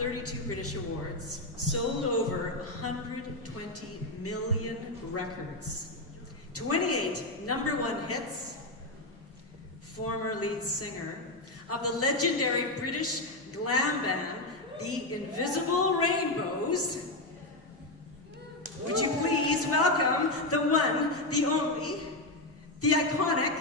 32 British awards, sold over 120 million records, 28 #1 hits, former lead singer of the legendary British glam band, The Invisible Rainbows. Would you please welcome the one, the only, the iconic,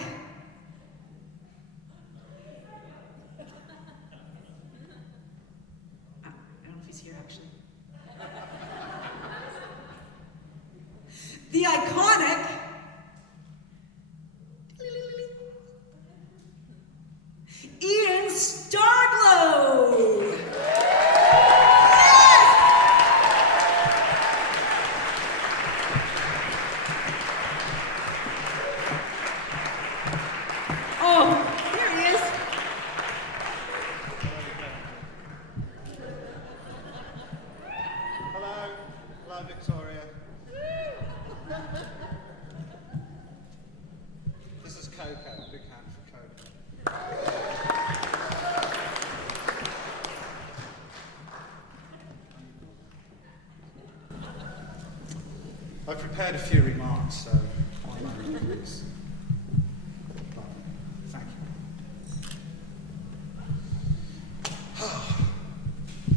I don't know if he's here actually, the iconic Ian Starglow! Victoria. This is Coco, big hand for Coco. I've prepared a few remarks, so why not, please? Thank you.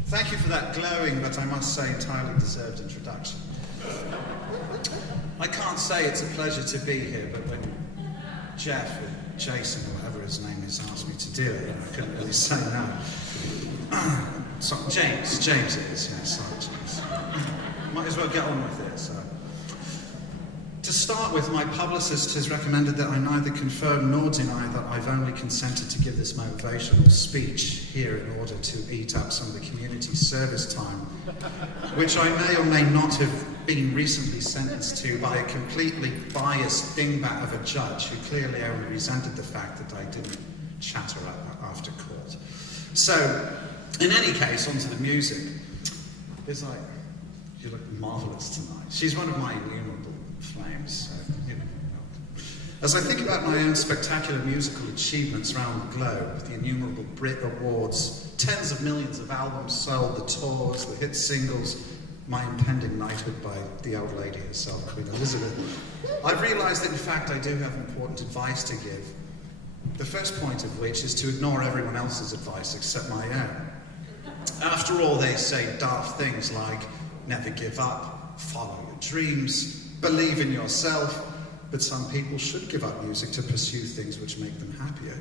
Thank you for that glowing, but I must say entirely deserved introduction. I can't say it's a pleasure to be here, but when Jeff or Jason, or whatever his name is, asked me to do it, I couldn't really say no. So, James it is, yeah, sorry James. Might as well get on with it, so. To start with, my publicist has recommended that I neither confirm nor deny that I've only consented to give this motivational speech here in order to eat up some of the community service time, which I may or may not have been recently sentenced to by a completely biased dingbat of a judge who clearly only resented the fact that I didn't chatter after court. So, in any case, onto the music. It's like, you look marvellous tonight. She's one of my innumerable flames, so, you know. As I think about my own spectacular musical achievements around the globe, the innumerable Brit Awards, tens of millions of albums sold, the tours, the hit singles, my impending knighthood by the old lady herself, Queen Elizabeth, I've realised that in fact I do have important advice to give. The first point of which is to ignore everyone else's advice except my own. After all, they say daft things like, never give up, follow your dreams, believe in yourself, but some people should give up music to pursue things which make them happier.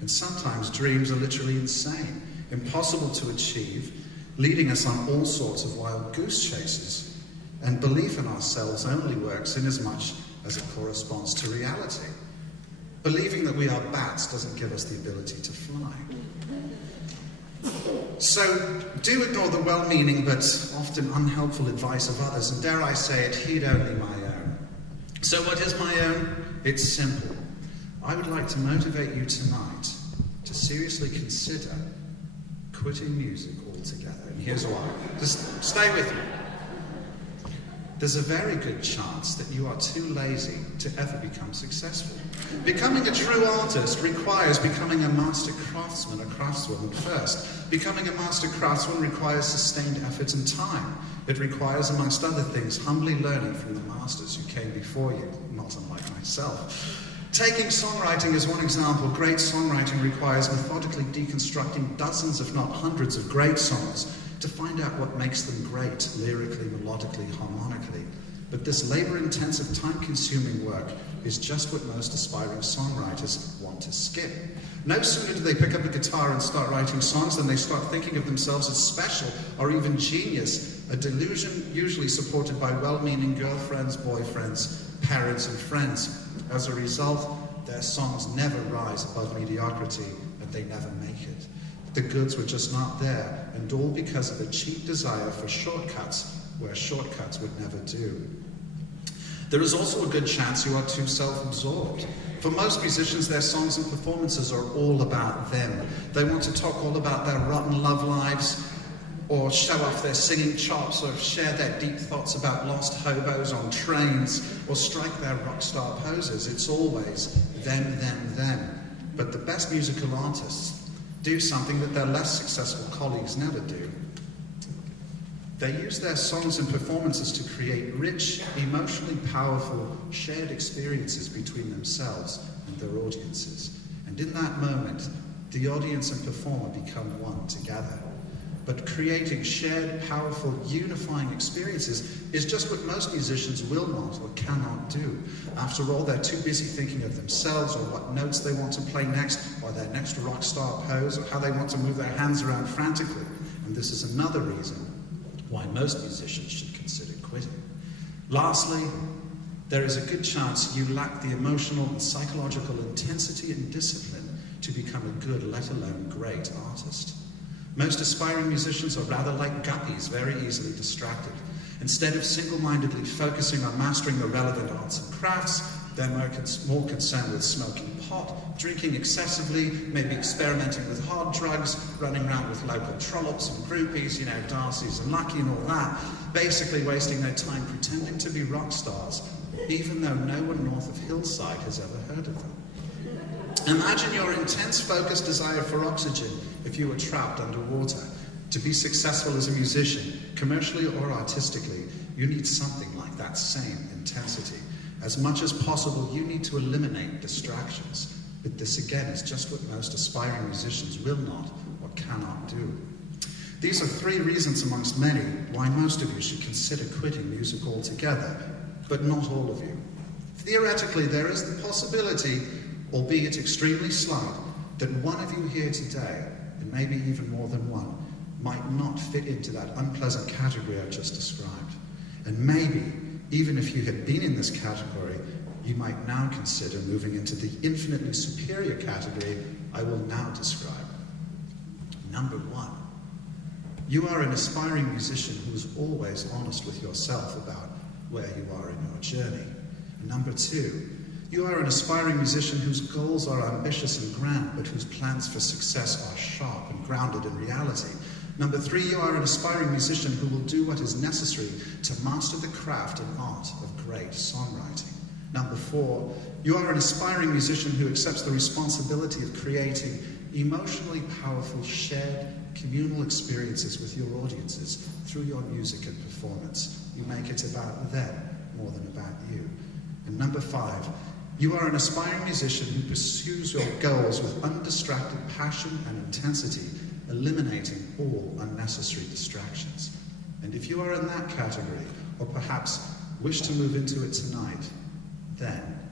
And sometimes dreams are literally insane, impossible to achieve, leading us on all sorts of wild goose chases. And belief in ourselves only works in as much as it corresponds to reality. Believing that we are bats doesn't give us the ability to fly. So, do ignore the well-meaning but often unhelpful advice of others, and dare I say it, heed only my own. So what is my own? It's simple. I would like to motivate you tonight to seriously consider quitting music altogether, and here's why. Just stay with me. There's a very good chance that you are too lazy to ever become successful. Becoming a true artist requires becoming a master craftsman, a craftswoman first. Becoming a master craftsman requires sustained effort and time. It requires, amongst other things, humbly learning from the masters who came before you, not unlike myself. Taking songwriting as one example, great songwriting requires methodically deconstructing dozens, if not hundreds, of great songs to find out what makes them great, lyrically, melodically, harmonically. But this labor-intensive, time-consuming work is just what most aspiring songwriters want to skip. No sooner do they pick up a guitar and start writing songs than they start thinking of themselves as special or even genius, a delusion usually supported by well-meaning girlfriends, boyfriends, parents, and friends. As a result, their songs never rise above mediocrity, and they never make it. The goods were just not there, and all because of a cheap desire for shortcuts where shortcuts would never do. There is also a good chance you are too self-absorbed. For most musicians, their songs and performances are all about them. They want to talk all about their rotten love lives, or show off their singing chops, or share their deep thoughts about lost hobos on trains, or strike their rock star poses. It's always them, them, them. But the best musical artists do something that their less successful colleagues never do. They use their songs and performances to create rich, emotionally powerful, shared experiences between themselves and their audiences. And in that moment, the audience and performer become one together. But creating shared, powerful, unifying experiences is just what most musicians will not or cannot do. After all, they're too busy thinking of themselves or what notes they want to play next, or their next rock star pose, or how they want to move their hands around frantically. And this is another reason why most musicians should consider quitting. Lastly, there is a good chance you lack the emotional and psychological intensity and discipline to become a good, let alone great artist. Most aspiring musicians are rather like guppies, very easily distracted. Instead of single-mindedly focusing on mastering the relevant arts and crafts, they're more concerned with smoking pot, drinking excessively, maybe experimenting with hard drugs, running around with local trollops and groupies, Darcy's and Lucky and all that, basically wasting their time pretending to be rock stars, even though no one north of Hillside has ever heard of them. Imagine your intense, focused desire for oxygen if you were trapped underwater. To be successful as a musician, commercially or artistically, you need something like that same intensity. As much as possible, you need to eliminate distractions. But this, again, is just what most aspiring musicians will not or cannot do. These are 3 reasons amongst many why most of you should consider quitting music altogether, but not all of you. Theoretically, there is the possibility, albeit extremely slight, that one of you here today, and maybe even more than one, might not fit into that unpleasant category I just described. And maybe, even if you had been in this category, you might now consider moving into the infinitely superior category I will now describe. Number 1, you are an aspiring musician who is always honest with yourself about where you are in your journey. Number 2, you are an aspiring musician whose goals are ambitious and grand, but whose plans for success are sharp and grounded in reality. Number 3, you are an aspiring musician who will do what is necessary to master the craft and art of great songwriting. Number 4, you are an aspiring musician who accepts the responsibility of creating emotionally powerful, shared, communal experiences with your audiences through your music and performance. You make it about them more than about you. And number 5, you are an aspiring musician who pursues your goals with undistracted passion and intensity, eliminating all unnecessary distractions. And if you are in that category, or perhaps wish to move into it tonight, then